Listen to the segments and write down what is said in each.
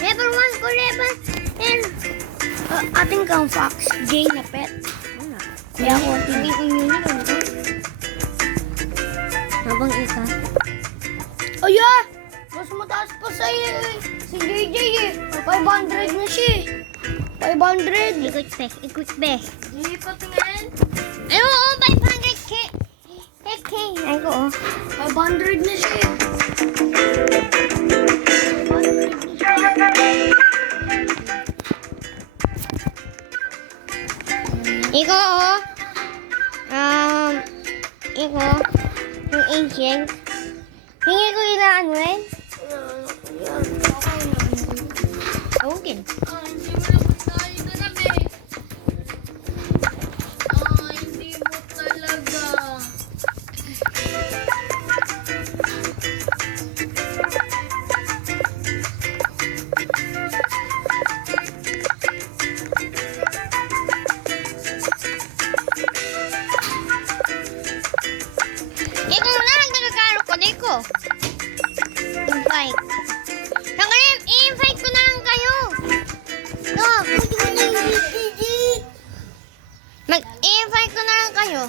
Level 1 ko, level 10. Ating kang fox, Jay na pet. Kaya ako, tingin ko yun yun. Habang isa. Aya! Mas mataas pa sa'yo eh. Si JJ eh. 500 na siya eh. 500. Ikot be. Hindi pa tingin. Ay, oo, 500k. Ay ko, oh. 500 na siya eh. 500 na siya. Iko, oh. Iko. Yung ancient. Hingi ko yung ano eh. Okay. Hindi mo lang tayo na be. Hindi mo talaga. Ito na lang nagkakaro ko dito. Invite. Kakalim, i-invite ko na lang kayo. No. Mag-i-invite ko na lang kayo.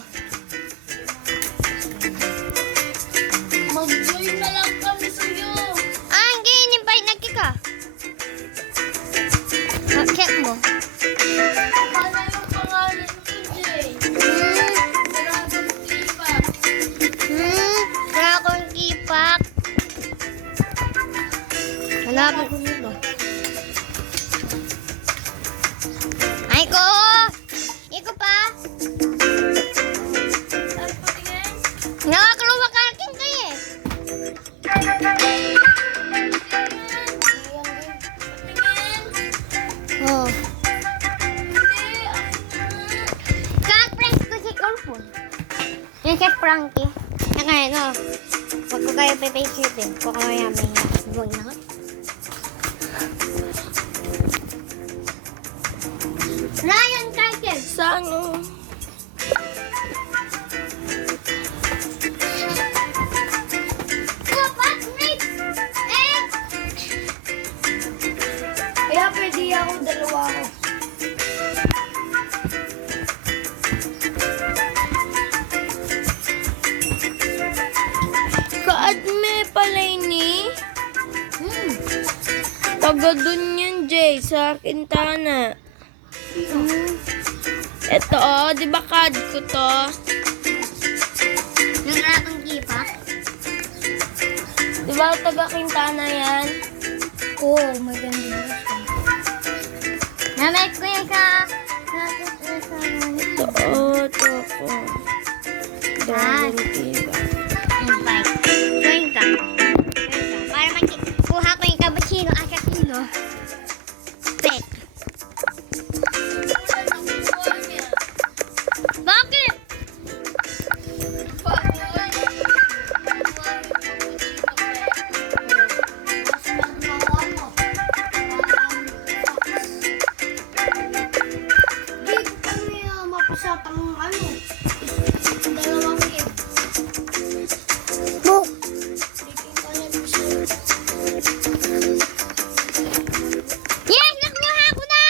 Mag-join na lang kami sa'yo. Hindi. In-invite na kita. Check mo. Paano yung pangalan ko, Jay? Dragon Tipa. Dragon Kipak. Hanapin ko nito. Ay ko! Iko pa! Ay, patingin. Nakakaluwa ka akin kayo eh. Patingin. Oh. Hindi. Ka-press ko si Corpon. Yung si Frankie. Saka ano, wag ko kayo pipay-shootin. Kung kaya may huwag na ka. Ryan Carter! Sa ano? Kaya pwede ako, dalawa ako. Kaadme pala ini. Taga dun yan, Jay, sa Quintana. Ito, oh, di ba card ko to? Yung Dragon Kipak? Di ba taga Quintana yan? Oo, maganda. Namit ko yung sa... Ito, oh, ito ko. Dragon Tiba. Invite. Join ka. Para kuha ko yung cappuccino at kilo. Pet. Bakit? Book. Yes! Nakuha ko na!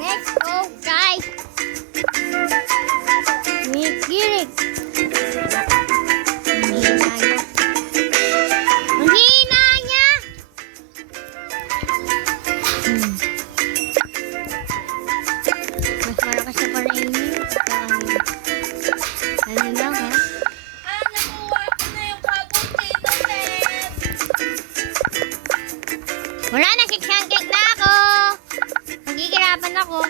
Let's go, guys! Mikirig! Ang hina niya. Ang hina niya! Mas malakas na pala ini. Ano lang, ha? Nakuha ko na yung cappuccino, Pet. Wala na, 600 na ako! Magkikirapan ako.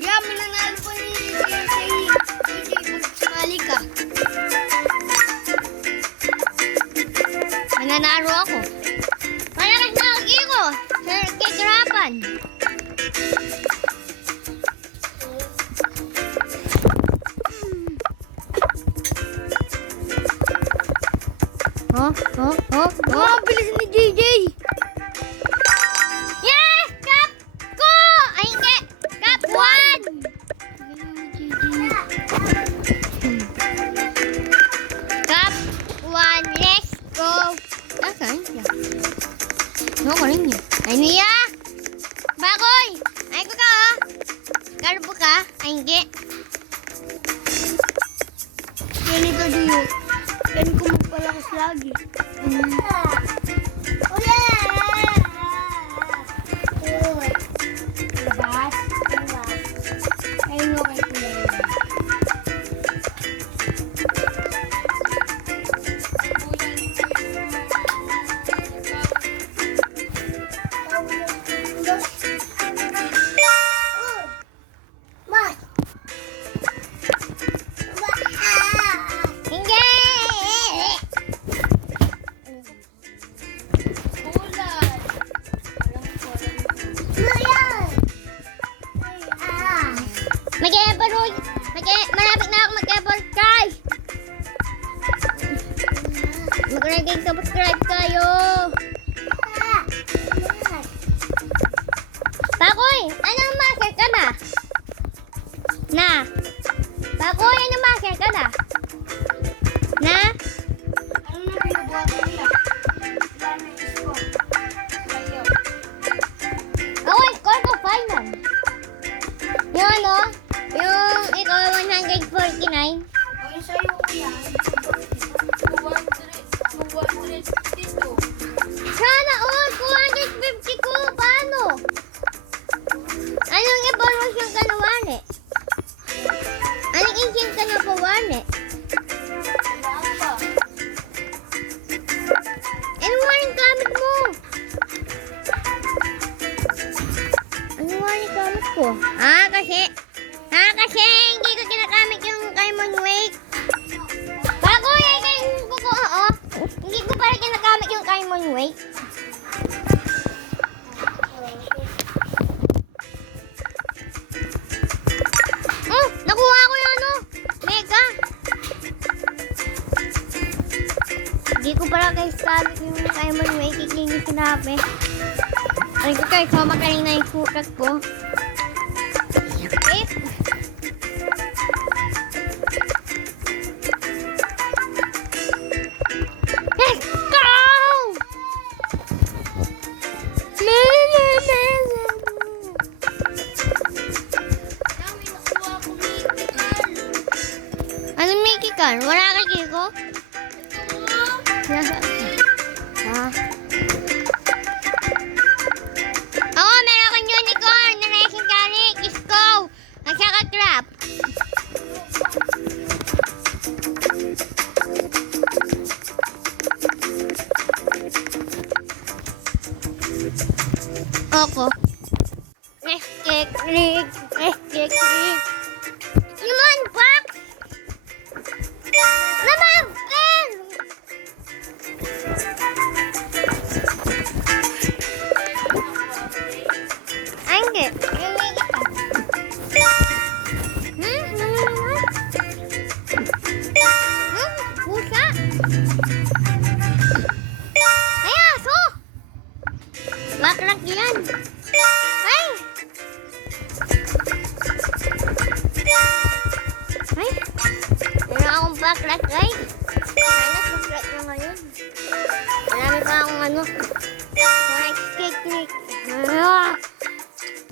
Yeah, mananalo ko ni Magsumali ka. Mananalo ako. Malakas na ako, Kiko. Kikirapan. Baboy! Ay ko ka oh. Garbo ka? Ay hindi. Ganito diyo. Ganito ko magpalakas lagi. Labas. Ayun mo kay Kuya. Hindi! Mag-e-evaluate. Malapit na ako mag-evaluate. Mag-like subscribe kayo. Pakoy, anong master ka na? Na? Pakoy, anong master ka na? Na? Ano na pinabuhatan nila? Wala na yung score. Ayaw. Ako, score ko final. Yung ano? Yung ikaw 149. Ayun sa'yo kuya. 252. Sana all 250 ko. Paano? Anong evolution ka na wani? Anong instant ka na po wani? Wala pa. Anong waring gamit mo? Anong waring gamit ko? Kasi hindi ko ginagamit yung Diamond Wake. Bago yan kayo kukuha, oh. Hindi ko pala ginagamit yung Diamond Wake. Oh, nakuha ko yung ano, Mega. Hindi ko pala guys gamit yung Diamond Wake. Ikinig sinabi. Ay ko guys, so magaling na yung sukat ko. Sakit. Let's go! Dami nakuha ko mythical. Anong Mickey ka? Wala ka Kiko? Ito mo. Ah. Oo, meron akong unicorn na racing garlic, isko, at saka crab. Oko. Escape, escape. Limon box! Naman, pen! Ay, hindi. Hindi kita. Pusa? Ay, aso! Bakrak yan. Ay! Ay! Meron akong bakrak, guys. Sana bakrak na ngayon. Marami pa akong ano. Cake. Ah!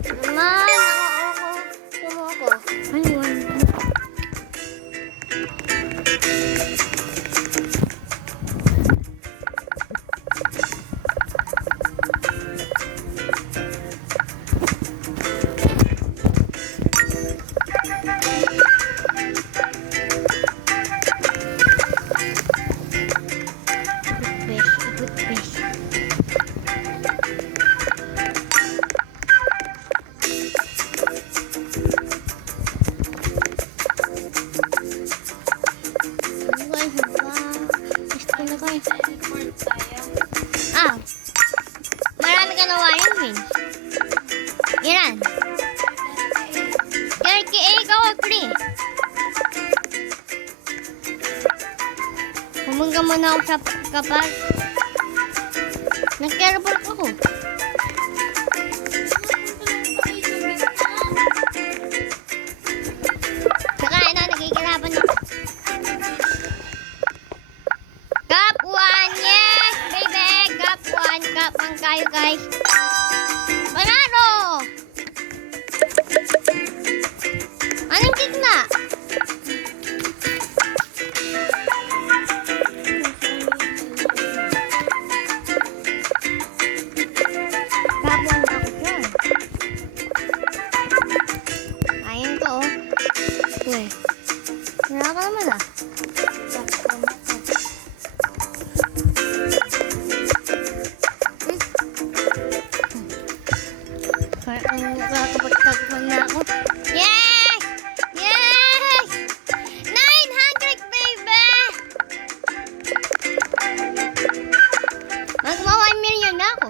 Naman, ako. Sumuko. Ano yun? Good fish. Ah, marami ka na wiring wings. Ilan? 38 ako, 3. Pumunga muna ako sa kapag. Nag-careful ako. Saka ano, nagigirapan ako. Cup 1, yes, baby. Cup 1 kayo, guys. Panalo! ka naman ah. Parang nakakapagtagpag na ako. Yes! Yes! 900, baby! Magma 1 million na ako.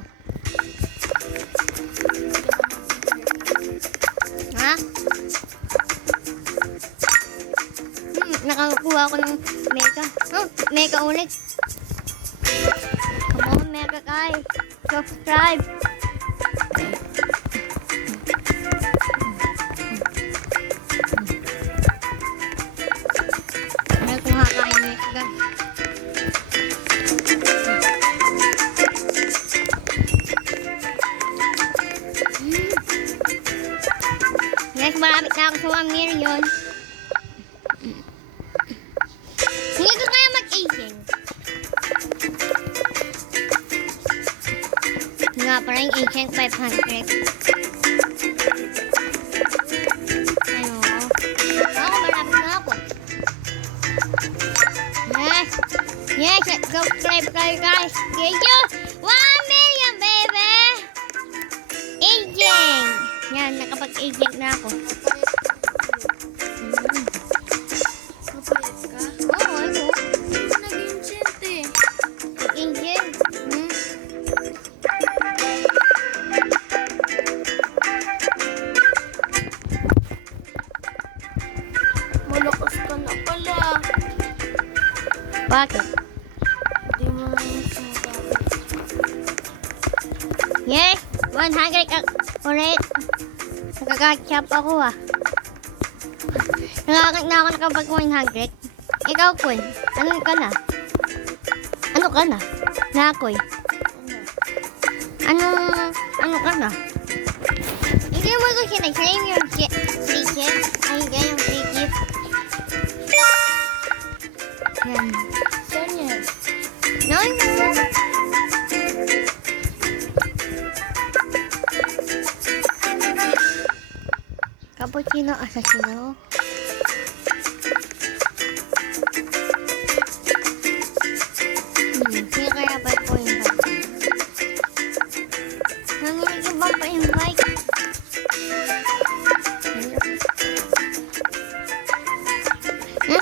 Ha? Nakakuha ako ng mega. Oh, mega ulit. Come on, mega guys. Subscribe. Nakuha kayo mega. Yes, malapit na ako sa 1 million. Hindi ko kaya mag-aging. Nga parang aging 500. Ano? Ako, malapit na ako. Yes! Yes! Go subscribe kayo guys! Thank you! 1 million, baby! Aging! Yan, nakapag-aging na ako. Kapalit ka? Oo, ano? Nag-enchant eh. Aging. Malakas ka na pala. Bakit? Hindi mo na sinasabi. Yes! 100 ulit. Nagkakachap ako ah. Nakakit na ako nakapag 100. Ikaw, Kun. Ano ka na? Ano ka na? Nakoy. Ano ka na? Hindi mo ko sinag-claim yung free gift. Ay, yung free gift. Yan. Saan yan? No, no. Cappuccino assassino. Sino kaya ba po yung bike? Nanginig ba pa yung bike?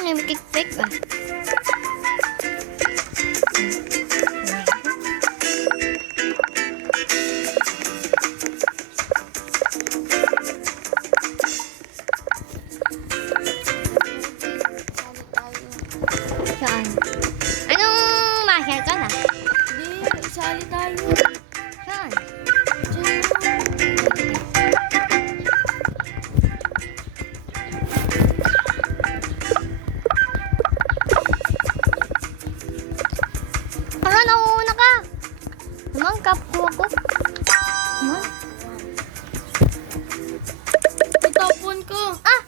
May kickback ba? Saan? Anong mahal ka na? Hindi, isali tayo. Saan? Diyan. Para nauuna ka. Naman, kapkuha ko. Naman. Itapon ko. Ah!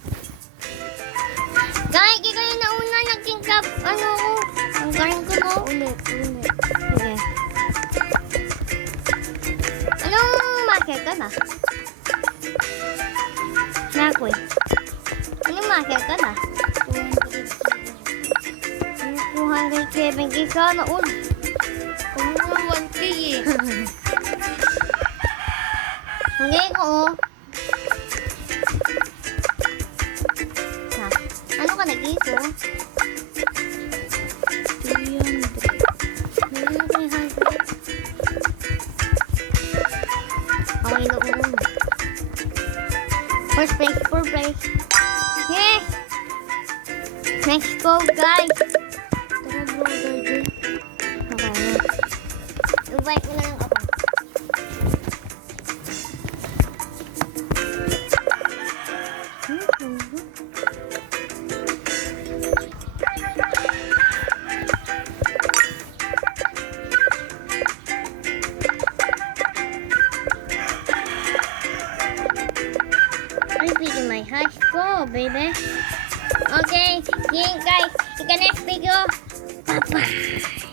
Kahit ikaw yung nauna, naging kap, ano ko. Ang galing ko, no? Ulit. Sige. Anong marker ka na? Nakoy. Anong marker ka na? 270 ka na ulo. Kung mga 1K eh. Hindi ko, oh. Ha? Ano ka nag-iso? 300. Ano 300? Okay na ulo. First place, fourth place. Yes! Let's go, guys! Tara, brother. Okay na. Invite mo na lang ako. Repeat my high school, baby. Okay, see you guys in the next video. Bye-bye.